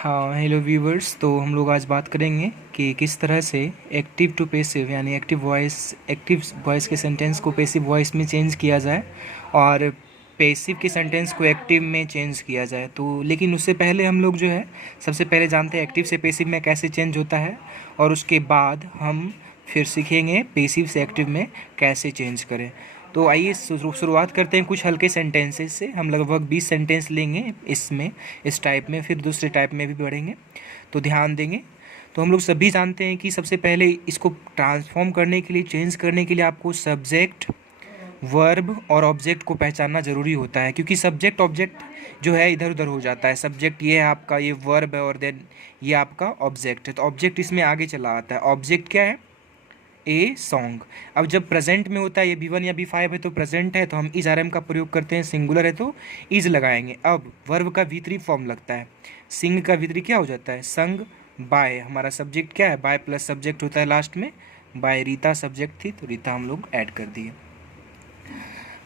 हाँ, hello viewers. तो हम लोग आज बात करेंगे कि किस तरह से एक्टिव टू पेसिव यानी एक्टिव वॉइस के सेंटेंस को पेसिव वॉइस में चेंज किया जाए और पेसिव के सेंटेंस को एक्टिव में चेंज किया जाए। तो लेकिन उससे पहले हम लोग जो है सबसे पहले जानते हैं एक्टिव से पेसिव में कैसे चेंज होता है, और उसके बाद हम फिर सीखेंगे पेसिव से एक्टिव में कैसे चेंज करें। तो आइए शुरुआत करते हैं कुछ हल्के सेंटेंसेस से। हम लगभग 20 सेंटेंस लेंगे इसमें, इस टाइप में, फिर दूसरे टाइप में भी बढ़ेंगे, तो ध्यान देंगे। तो हम लोग सभी जानते हैं कि सबसे पहले इसको ट्रांसफॉर्म करने के लिए, चेंज करने के लिए आपको सब्जेक्ट, वर्ब और ऑब्जेक्ट को पहचानना ज़रूरी होता है, क्योंकि सब्जेक्ट ऑब्जेक्ट जो है इधर उधर हो जाता है। सब्जेक्ट ये है आपका, ये वर्ब है, और देन ये आपका ऑब्जेक्ट है। तो ऑब्जेक्ट इसमें आगे चला आता है। ऑब्जेक्ट क्या है? A song. अब जब प्रेजेंट में होता है, ये B1 या B5 है तो प्रेजेंट है, तो हम इज RM का प्रयोग करते हैं। सिंगुलर है तो इज लगाएंगे। अब वर्ब का V3 फॉर्म लगता है। सिंग का V3 क्या हो जाता है? संग। बाय हमारा सब्जेक्ट क्या है? बाय प्लस सब्जेक्ट होता है लास्ट में। बाय रीता सब्जेक्ट थी, तो रीता हम लोग ऐड कर दिए।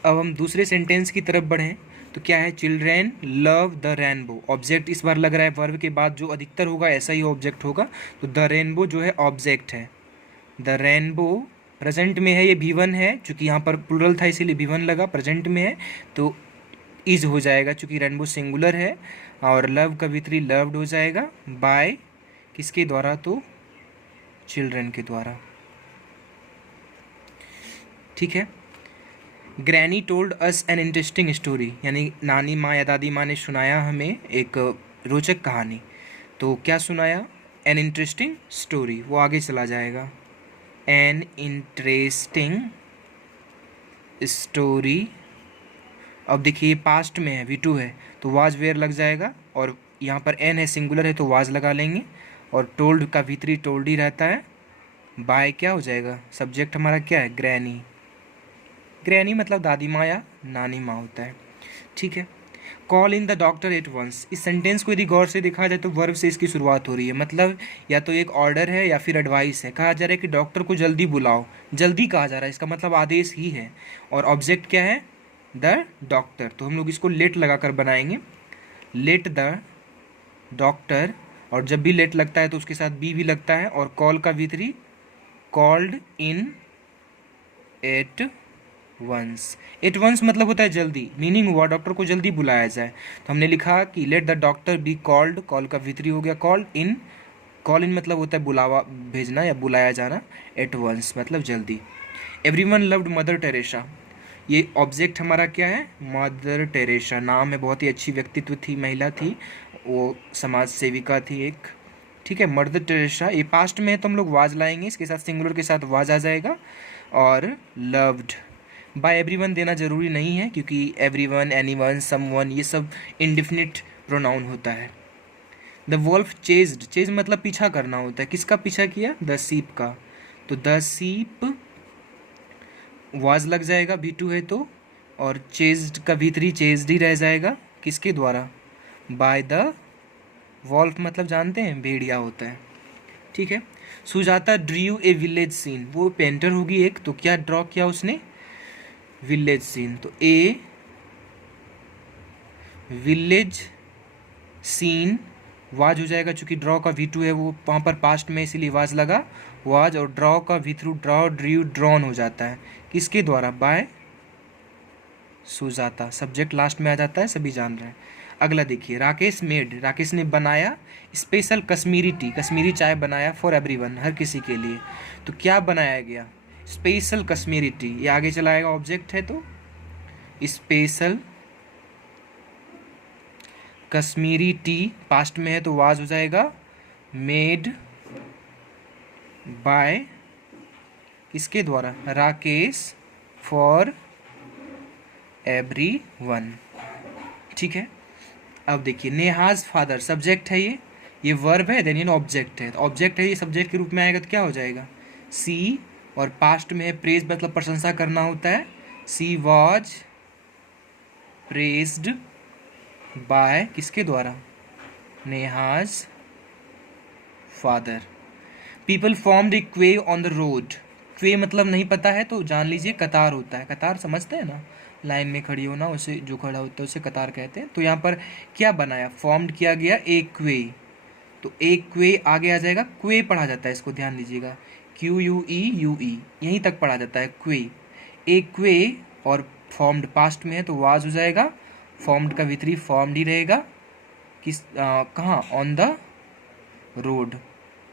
अब हम दूसरे सेंटेंस की तरफ बढ़ें तो क्या है? Children love the rainbow. Object इस बार लग रहा है वर्ब के बाद जो अधिकतर होगा ऐसा ही ऑब्जेक्ट होगा, तो द रेनबो जो है ऑब्जेक्ट है। द रेनबो प्रेजेंट में है, ये B1 है, चूँकि यहाँ पर प्लूरल था इसीलिए B1 लगा। प्रेजेंट में है तो इज हो जाएगा, चूँकि रेनबो सिंगुलर है। और लव का V3 लव्ड हो जाएगा। बाय किसके द्वारा? तो चिल्ड्रन के द्वारा। ठीक है। Granny told us an interesting story, यानी नानी माँ या दादी माँ ने सुनाया हमें एक रोचक कहानी। तो क्या सुनाया? एन इंटरेस्टिंग स्टोरी, वो आगे चला जाएगा। An interesting story. अब देखिए पास्ट में है, V2 है, तो वाज वेयर लग जाएगा, और यहाँ पर एन है, सिंगुलर है, तो वाज लगा लेंगे। और टोल्ड का V3 टोल्ड ही रहता है। बाय क्या हो जाएगा? सब्जेक्ट हमारा क्या है? ग्रैनी। ग्रैनी मतलब दादी माँ या नानी माँ होता है। ठीक है। Call in the doctor at once. इस सेंटेंस को यदि गौर से देखा जाए तो वर्ब से इसकी शुरुआत हो रही है, मतलब या तो एक ऑर्डर है या फिर एडवाइस है। कहा जा रहा है कि डॉक्टर को जल्दी बुलाओ। जल्दी कहा जा रहा है, इसका मतलब आदेश ही है। और ऑब्जेक्ट क्या है? The doctor. तो हम लोग इसको लेट लगाकर बनाएंगे। लेट द डॉक्टर, और जब भी लेट लगता है तो उसके साथ बी भी लगता है। और कॉल का V3 called in at once. At once मतलब होता है जल्दी, मीनिंग हुआ डॉक्टर को जल्दी बुलाया जाए। तो हमने लिखा कि let the doctor be called, call का V3 हो गया कॉल्ड इन। कॉल इन मतलब होता है बुलावा, भेजना या बुलाया जाना। एट वंस मतलब जल्दी। Everyone loved mother Teresa. ये ऑब्जेक्ट हमारा क्या है? मदर टेरेसा नाम है, बहुत ही अच्छी व्यक्तित्व थी, महिला थी, वो समाज सेविका थी एक। ठीक है। मदर टेरेसा ये पास्ट में है तो हम लोग वाज लाएंगे, इसके साथ सिंगुलर के साथ वाज आ जाएगा। और लव्ड बाय एवरीवन देना जरूरी नहीं है, क्योंकि एवरीवन, एनीवन, समवन ये सब इंडिफिनिट प्रोनाउन होता है। द वॉल्फ चेज्ड, चेज मतलब पीछा करना होता है। किसका पीछा किया? द सीप का। तो द सीप वाज लग जाएगा, V2 है तो, और चेज्ड का V3 चेज्ड ही रह जाएगा। किसके द्वारा? बाय द वॉल्फ मतलब जानते हैं भेड़िया होता है। ठीक है। Sujata drew a village scene, वो पेंटर होगी एक, तो क्या ड्रॉ किया उसने? Village scene. तो ए विलेज सीन वाज हो जाएगा, चूंकि ड्रॉ का V2 है, वो वहाँ पर पास्ट में इसीलिए वाज लगा, वाज। और ड्रॉ का V3 ड्रॉ, ड्रीव, ड्रॉन हो जाता है। किसके द्वारा? बाय सुजाता। सब्जेक्ट लास्ट में आ जाता है, सभी जान रहे हैं। अगला देखिए, राकेश मेड, राकेश ने बनाया स्पेशल कश्मीरी टी, कश्मीरी चाय बनाया फॉर एवरीवन, हर किसी के लिए। तो क्या बनाया गया? स्पेशल कश्मीरी टी, ये आगे चलाएगा, ऑब्जेक्ट है तो स्पेशल कश्मीरी टी, पास्ट में है तो वाज हो जाएगा। मेड बाय किसके द्वारा? Rakesh for everyone. ठीक है। अब देखिए, नेहाज फादर सब्जेक्ट है, ये वर्ब है, देन ये ऑब्जेक्ट है। ऑब्जेक्ट है, ये सब्जेक्ट के रूप में आएगा तो क्या हो जाएगा? सी। और पास्ट में है प्रेज मतलब प्रशंसा करना होता है। सी वॉज प्रेज्ड बाय किसके द्वारा? नेहाज फादर। पीपल फॉर्म्ड ए क्वे ऑन द रोड। क्वे मतलब नहीं पता है तो जान लीजिए कतार होता है। कतार समझते हैं ना, लाइन में खड़ी होना, उसे जो खड़ा होता है उसे कतार कहते हैं। तो यहाँ पर क्या बनाया? फॉर्म्ड किया गया ए क्वे। तो एक क्वे आगे आ जाएगा, क्वे पढ़ा जाता है, इसको ध्यान दीजिएगा, QUE यहीं तक पढ़ा जाता है क्वे। एक क्वे और फॉर्म्ड पास्ट में है तो वाज हो जाएगा, फॉर्म्ड का V3 फॉर्म्ड ही रहेगा, कहाँ, ऑन द रोड।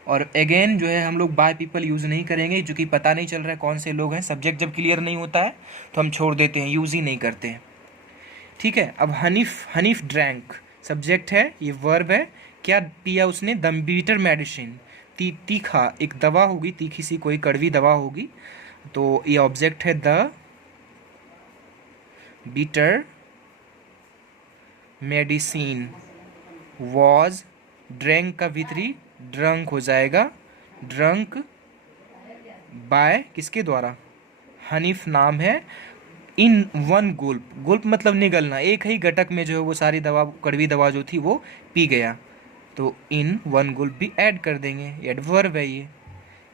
और अगेन जो है हम लोग बाय पीपल यूज़ नहीं करेंगे, क्योंकि पता नहीं चल रहा है कौन से लोग हैं, सब्जेक्ट जब क्लियर नहीं होता है तो हम छोड़ देते हैं, यूज़ ही नहीं करते हैं। ठीक है, अब हनीफ ड्रैंक सब्जेक्ट है, ये वर्ब है, क्या पिया उसने, द बीटर मेडिसिन, तीखा एक दवा होगी, तीखी सी कोई कड़वी दवा होगी, तो ये ऑब्जेक्ट है the bitter medicine was, drank का V3 ड्रंक हो जाएगा, ड्रंक बाय किसके द्वारा, हनीफ नाम है, इन वन गुल्प, गुल्प मतलब निगलना, एक ही घटक में जो है वो सारी दवा, कड़वी दवा जो थी वो पी गया, तो इन वन गुल्प भी ऐड कर देंगे, एडवर्ब है ये,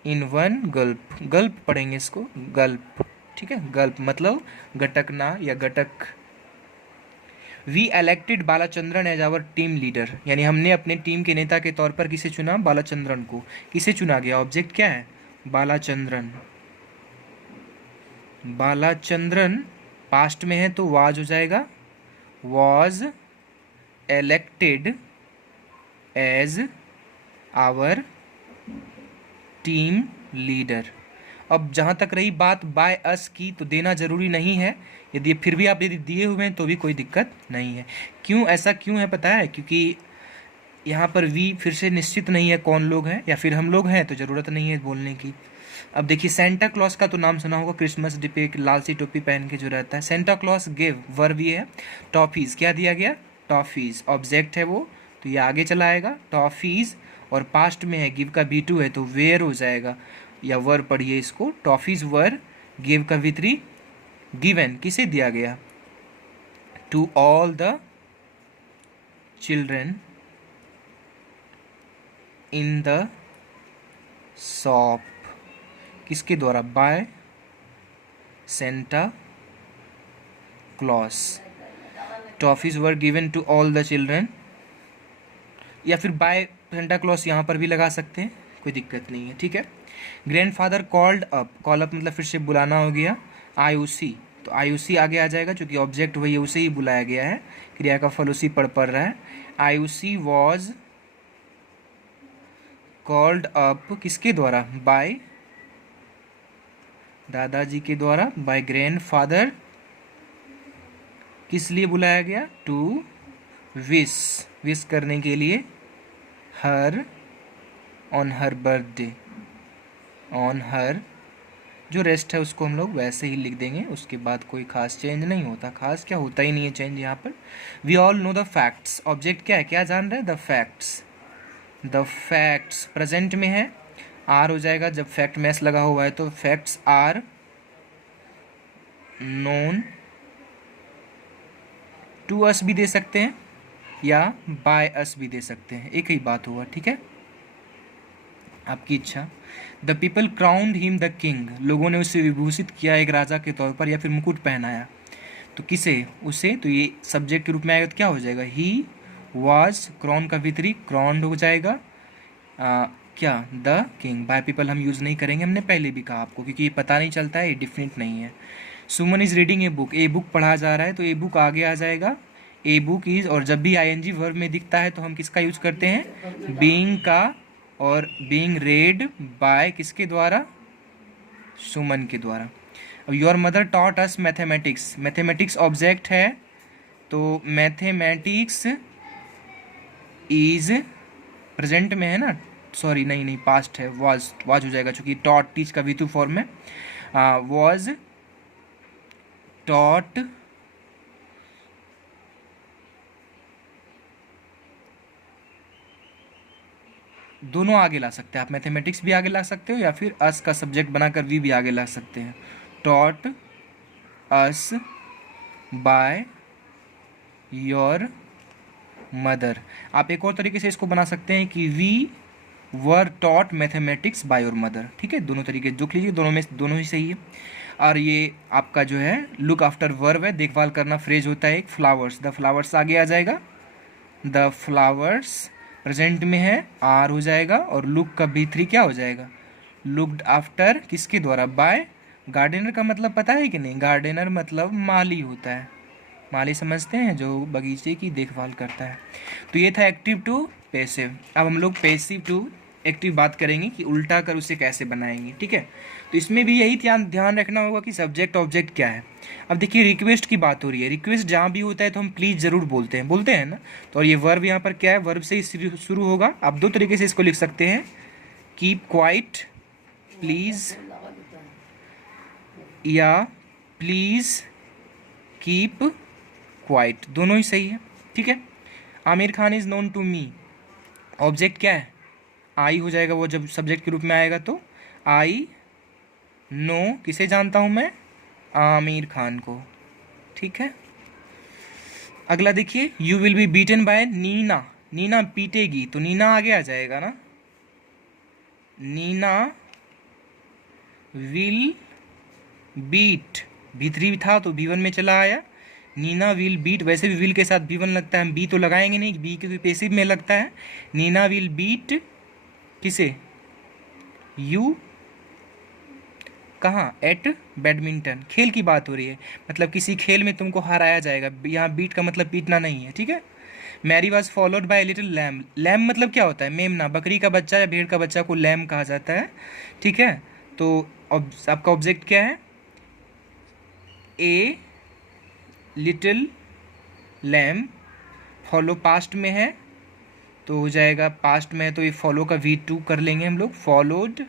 इन वन गल्प, गल्प पढ़ेंगे इसको, गल्प, ठीक है, गल्प मतलब गटकना या गटक। We elected Balachandran as our team leader, यानी हमने अपने टीम के नेता के तौर पर किसे चुना, बालाचंद्रन को। किसे चुना गया, ऑब्जेक्ट क्या है, बालाचंद्रन, बालाचंद्रन पास्ट में है तो वाज हो जाएगा, was elected as our team leader. अब जहाँ तक रही बात बाय अस की, तो देना जरूरी नहीं है, यदि फिर भी आप यदि दिए हुए हैं तो भी कोई दिक्कत नहीं है। क्यों, ऐसा क्यों है पता है, क्योंकि यहाँ पर वी फिर से निश्चित नहीं है कौन लोग हैं, या फिर हम लोग हैं तो ज़रूरत नहीं है बोलने की। अब देखिए सेंटा क्लॉज का तो नाम सुना होगा, क्रिसमस डे पे एक लाल सी टोपी पहन के जो रहता है, सेंटा क्लॉज गिव, वर्ब ये है, टॉफीज़ क्या दिया गया, टॉफीज़ ऑब्जेक्ट है वो, तो ये आगे चला आएगा टॉफीज़, और पास्ट में है गिव का B2 है तो वेयर हो जाएगा, या वर पढ़िए इसको, टॉफीज़ वर, गिव का V3 गिवन, किसे दिया गया, to all the children in the shop, किसके द्वारा, by Santa Claus, toffees were given to all the children, या फिर बाय सेंटा क्लॉज यहाँ पर भी लगा सकते हैं, कोई दिक्कत नहीं है, ठीक है। Grandfather called up, call up मतलब फिर से बुलाना हो गया, IUC, तो IUC आगे आ जाएगा क्योंकि ऑब्जेक्ट वही है, उसे ही बुलाया गया है, क्रिया का फल उसी पढ़ रहा है। IUC वॉज कॉल्ड अप किसके द्वारा, बाय दादाजी के द्वारा, बाय ग्रैंडफादर, किस लिए बुलाया गया, टू विश, विश करने के लिए, her on her birthday, on her, जो रेस्ट है उसको हम लोग वैसे ही लिख देंगे, उसके बाद कोई खास चेंज नहीं होता, खास क्या होता ही नहीं है चेंज यहाँ पर। We all know the facts, object क्या है, क्या जान रहे हैं, the facts, the facts present में है, आर हो जाएगा जब फैक्ट मैस लगा हुआ है, तो facts are known to us भी दे सकते हैं या बाय अस भी दे सकते हैं, एक ही बात हुआ, ठीक है, आपकी इच्छा। The people crowned him the king, लोगों ने उसे विभूषित किया एक राजा के तौर पर, या फिर मुकुट पहनाया, तो किसे, उसे, तो ये सब्जेक्ट के रूप में आएगा तो क्या हो जाएगा, ही वाज, क्राउन का V3 क्राउंड हो जाएगा, क्या, द किंग, बाय पीपल हम यूज़ नहीं करेंगे, हमने पहले भी कहा आपको, क्योंकि ये पता नहीं चलता है, ये डिफिनेट नहीं है। Suman is reading a book, a book पढ़ा जा रहा है तो ए बुक आगे आ जाएगा, ए बुक इज़, और जब भी ING वर्ब में दिखता है तो हम किसका यूज करते हैं, बीइंग का, और बीइंग रेड बाय किसके द्वारा, सुमन के द्वारा। अब your mother taught us mathematics, mathematics object है, तो मैथमेटिक्स इज प्रेजेंट में है ना, सॉरी नहीं पास्ट है, वाज हो जाएगा क्योंकि टॉट टीच का V2 फॉर्म में, वाज टॉट दोनों आगे ला सकते हैं आप, मैथमेटिक्स भी आगे ला सकते हो या फिर अस का सब्जेक्ट बनाकर भी आगे ला सकते हैं, taught us bye your mother. आप एक और तरीके से इसको बना सकते हैं कि we were taught mathematics by your mother, ठीक है, दोनों तरीके जो लीजिए, दोनों में दोनों ही सही है। और ये आपका जो है लुक आफ्टर वर्ब है, देखभाल करना फ्रेज होता है एक, फ्लावर्स, द फ्लावर्स आगे आ जाएगा, द फ्लावर्स प्रेजेंट में है आर हो जाएगा, और लुक का B3 क्या हो जाएगा, लुक्ड आफ्टर किसके द्वारा, बाय गार्डनर। का मतलब पता है कि नहीं, गार्डनर मतलब माली होता है, माली समझते हैं, जो बगीचे की देखभाल करता है। तो ये था एक्टिव टू पैसिव। अब हम लोग पैसिव टू एक्टिव बात करेंगे कि उल्टा कर उसे कैसे बनाएंगे, ठीक है। तो इसमें भी यही ध्यान ध्यान रखना होगा कि सब्जेक्ट ऑब्जेक्ट क्या है। अब देखिए रिक्वेस्ट की बात हो रही है, रिक्वेस्ट जहाँ भी होता है तो हम प्लीज़ ज़रूर बोलते हैं ना। तो और ये वर्ब यहाँ पर क्या है, वर्ब से ही शुरू होगा। आप दो तरीके से इसको लिख सकते हैं, कीप क्वाइट प्लीज़, या प्लीज़ कीप क्वाइट, दोनों ही सही है, ठीक है। Aamir Khan is known to me, object क्या है, आई हो जाएगा, वो जब सब्जेक्ट के रूप में आएगा तो आई नो, किसे जानता हूँ मैं, आमिर खान को, ठीक है। अगला देखिए, you will be beaten by Neena, Neena पीटेगी, तो नीना आगे आ जाएगा ना, नीना विल बीट, B3 था तो B1 में चला आया, नीना विल बीट, वैसे भी विल के साथ B1 लगता है, हम बी तो लगाएंगे नहीं, बी क्योंकि पैसिव में लगता है। नीना विल बीट किसे, यू, कहाँ, एट बैडमिंटन, खेल की बात हो रही है, मतलब किसी खेल में तुमको हराया जाएगा, यहाँ बीट का मतलब पीटना नहीं है, ठीक है। Mary was followed by little lamb, lamb मतलब क्या होता है, मेमना, बकरी का बच्चा या भेड़ का बच्चा को लैम कहा जाता है, ठीक है। तो आपका ऑब्जेक्ट क्या है, a little lamb, follow past में है तो हो जाएगा, पास्ट में है तो ये फॉलो का V2 कर लेंगे हम लोग, फॉलोड,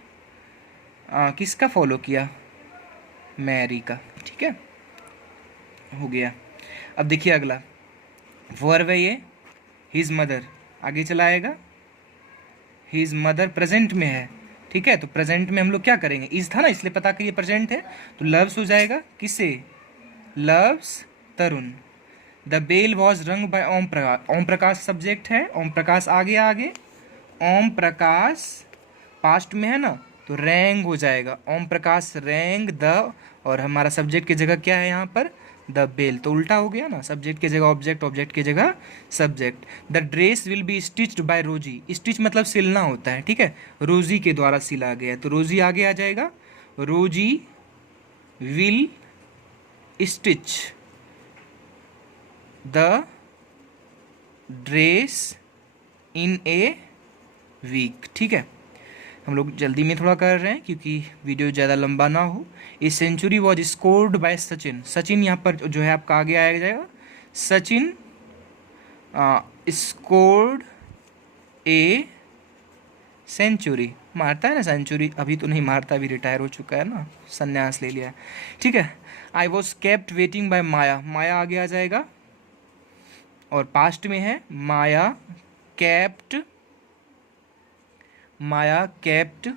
किसका फॉलो किया, मैरी का, ठीक है, हो गया। अब देखिए अगला वर्ब है ये, हिज मदर, आगे चला आएगा, हिज मदर प्रेजेंट में है, ठीक है। तो प्रेजेंट में हम लोग क्या करेंगे, इज था ना, इसलिए पता कि ये प्रेजेंट है, तो लव्स हो जाएगा, किसे, loves Tarun. The bell was rung by Om Prakash, Om Prakash subject है, ओम प्रकाश आगे, ओम प्रकाश पास्ट में है ना, तो रैंग हो जाएगा, ओम प्रकाश रैंग द, और हमारा सब्जेक्ट की जगह क्या है यहाँ पर, द बेल, तो उल्टा हो गया ना, सब्जेक्ट की जगह ऑब्जेक्ट, ऑब्जेक्ट की जगह subject. The dress will be stitched bye रोजी, स्टिच मतलब सिलना होता है, ठीक है, रोजी के द्वारा सिला गया है, तो रोजी आगे आ जाएगा, Rosie will stitch the dress in a week, ठीक है। हम लोग जल्दी में थोड़ा कर रहे हैं क्योंकि वीडियो ज़्यादा लंबा ना हो। A century was scored by Sachin, Sachin यहाँ पर जो है आपका आगे आया जाएगा, सचिन स्कोर्ड ए सेंचुरी, मारता है ना सेंचुरी, अभी तो नहीं मारता, अभी रिटायर हो चुका है ना, संन्यास ले लिया है, ठीक है। I was kept waiting by Maya, Maya आगे आ जाएगा और पास्ट में है, माया केप्ट, माया केप्ट,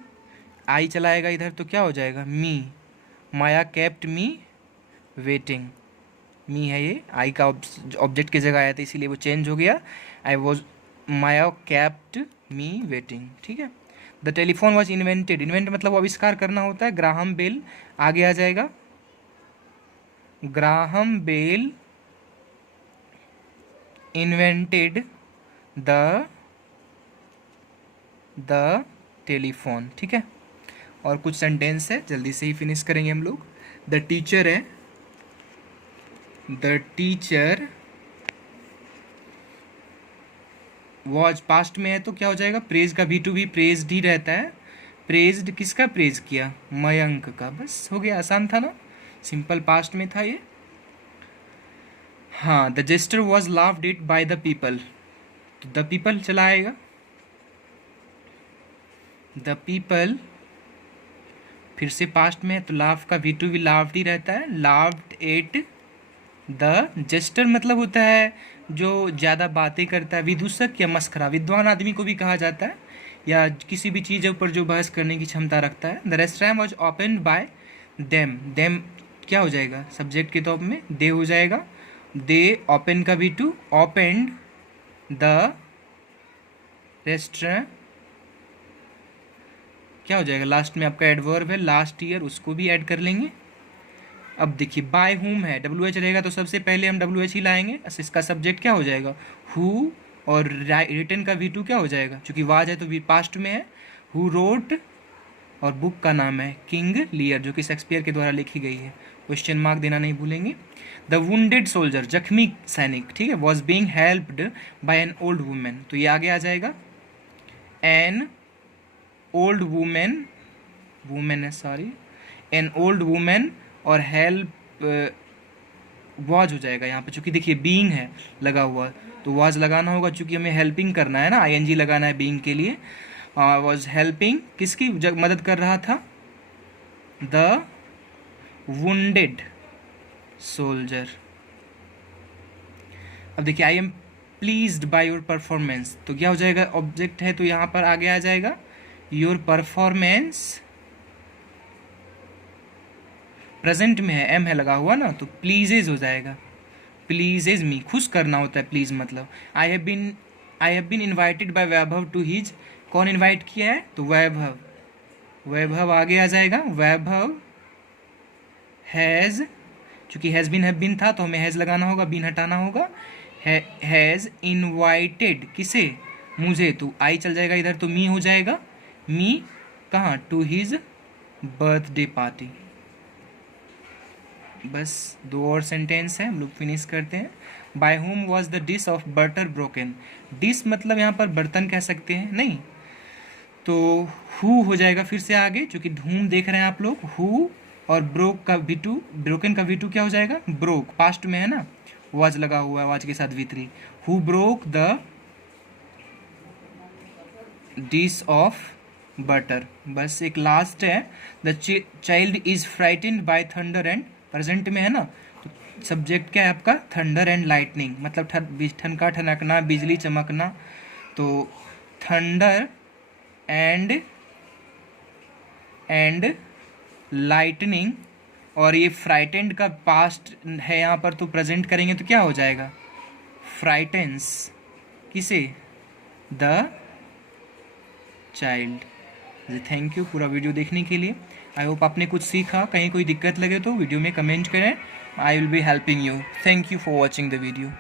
आई चलाएगा इधर तो क्या हो जाएगा, मी, माया केप्ट मी वेटिंग, मी है ये, आई का ऑब्जेक्ट की जगह आया था इसीलिए वो चेंज हो गया, I was, Maya kept me waiting, ठीक है। The telephone was invented, invent मतलब आविष्कार करना होता है, ग्राहम बेल आगे आ जाएगा, Graham Bell invented the telephone, ठीक है। और कुछ सेंटेंस है जल्दी से ही फिनिश करेंगे हम लोग। द टीचर है, द टीचर वॉज पास्ट में है तो क्या हो जाएगा, प्रेज का V2 भी प्रेज्ड ही रहता है, प्रेज्ड किसका प्रेज किया, मयंक का, बस हो गया, आसान था ना, सिंपल पास्ट में था ये। हाँ, the jester was laughed at by the people, तो द पीपल चला आएगा, द पीपल फिर से पास्ट में है तो लाफ का V2 भी लाफ्ड ही रहता है, लाफ्ड एट द जेस्टर मतलब होता है जो ज़्यादा बातें करता है, विदूषक या मस्खरा, विद्वान आदमी को भी कहा जाता है, या किसी भी चीज़ पर जो बहस करने की क्षमता रखता है। The restaurant was open by them, them क्या हो जाएगा, सब्जेक्ट के तौर में दे हो जाएगा, दे ओपन का V2, ओपेंड द रेस्टोरेंट क्या हो जाएगा, लास्ट में आपका एडवर्ब है, लास्ट ईयर, उसको भी ऐड कर लेंगे। अब देखिए बाय हुम है, WH रहेगा तो सबसे पहले हम WH ही लाएंगे, इसका सब्जेक्ट क्या हो जाएगा, हु और रिटन का V2 क्या हो जाएगा, क्योंकि वाज है तो पास्ट में है। हु रोट, और बुक का नाम है किंग लियर, जो कि शेक्सपियर के द्वारा लिखी गई है। क्वेश्चन मार्क देना नहीं भूलेंगे। द वुंडेड सोल्जर, जख्मी सैनिक, ठीक है, was being helped bye an old women, तो ये आगे आ जाएगा एन ओल्ड वुमेन, वुमेन है सॉरी, एन ओल्ड वुमेन, और हेल्प वॉज हो जाएगा यहाँ पे, चूंकि देखिए बीइंग है लगा हुआ तो वॉज लगाना होगा, चूंकि हमें हेल्पिंग करना है ना, आईएनजी लगाना है बीइंग के लिए। वॉज हेल्पिंग, किसकी मदद कर रहा था, द वुंडेड सोल्जर। अब देखिए I am pleased by your performance, तो क्या हो जाएगा, ऑब्जेक्ट है तो यहाँ पर आगे आ जाएगा योर परफॉर्मेंस, प्रेजेंट में है, एम है लगा हुआ ना, तो प्लीजेज हो जाएगा, प्लीजेज मी, खुश करना होता है प्लीज मतलब। I have been invited by Vaibhav to his, कौन इन्वाइट किया है, तो वैभव, वैभव आगे आ जाएगा, वैभव हैज़, चूँकि हैज़ बीन था तो हमें हैज़ लगाना होगा, बीन हटाना होगा, हैज़ इनवाइटेड, किसे, मुझे, तो आई चल जाएगा इधर तो मी हो जाएगा, मी कहाँ, टू हिज बर्थडे पार्टी। बस 2 और सेंटेंस है, हम लोग फिनिश करते हैं। By whom was the dish of butter broken, dish मतलब यहाँ पर बर्तन कह सकते हैं, नहीं तो हु हो जाएगा फिर से आगे, चूँकि धूम देख रहे हैं आप लोग, हु, और ब्रोक का V2, ब्रोकन का V2 क्या हो जाएगा, ब्रोक, पास्ट में है ना, वाज लगा हुआ है, वाज के साथ V3, who broke the dish of butter. बस एक लास्ट है, the child is frightened by thunder and, present में है ना, तो सब्जेक्ट क्या है आपका, थंडर एंड लाइटनिंग, मतलब ठनका ठनकना, बिजली चमकना, तो थंडर एंड लाइटनिंग, और ये फ्राइटेंड का पास्ट है यहाँ पर, तो प्रेजेंट करेंगे तो क्या हो जाएगा, फ्राइटेंस, किसे, द चाइल्ड। थैंक यू पूरा वीडियो देखने के लिए, आई होप आपने कुछ सीखा, कहीं कोई दिक्कत लगे तो वीडियो में कमेंट करें, I will be helping you. Thank you for watching the video.